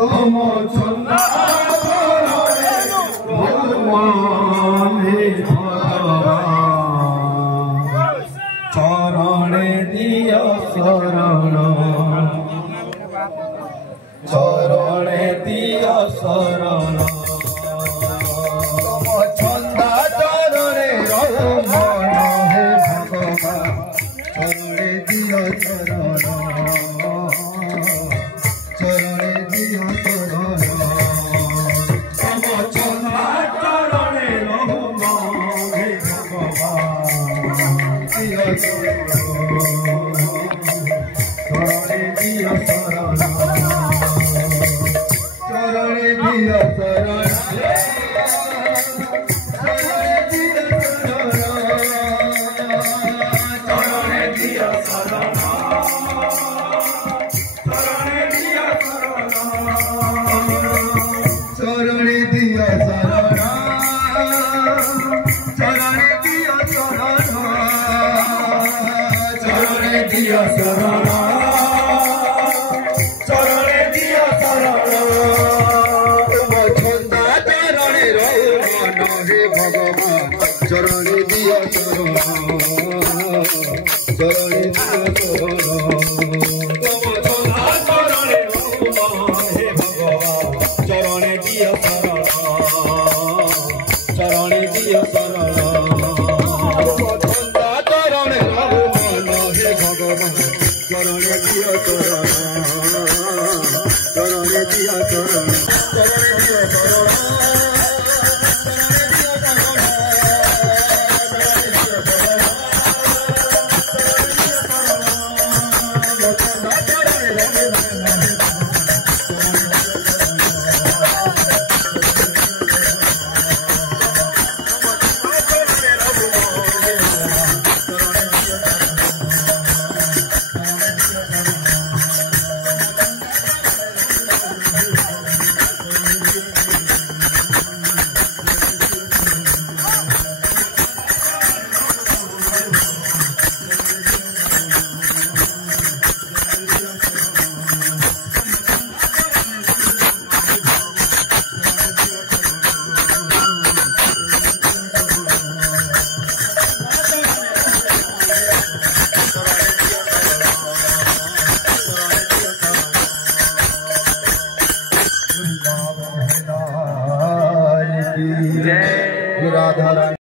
तुम चंदा भगवान हे भगवान चरणे दिया शरण चरणे दिया शरण तुम चंदा चरणे रघुमान हे भगवान चरणे दिया शरण चरणे दिया शरण तुम चंदा चरणे रघुमान हे भगवान दिया शरण चरणे दिया शरण चरणे दिया शरण चरणे दिया शरण चरणे दिया शरण चरणे दिया शरण चरणे दिया शरण तुम छंदा चरणे रघुमान हे भगवान चरणे दिया शरण चरणे दिया शरण तुम छंदा चरणे रघुमान हे भगवान चरणे दिया शरण चरणे दिया शरण छंदा चरणे रघुमान हे भगवान चरणे दिया शरण चरणे दिया शरण चरणे दिया शरण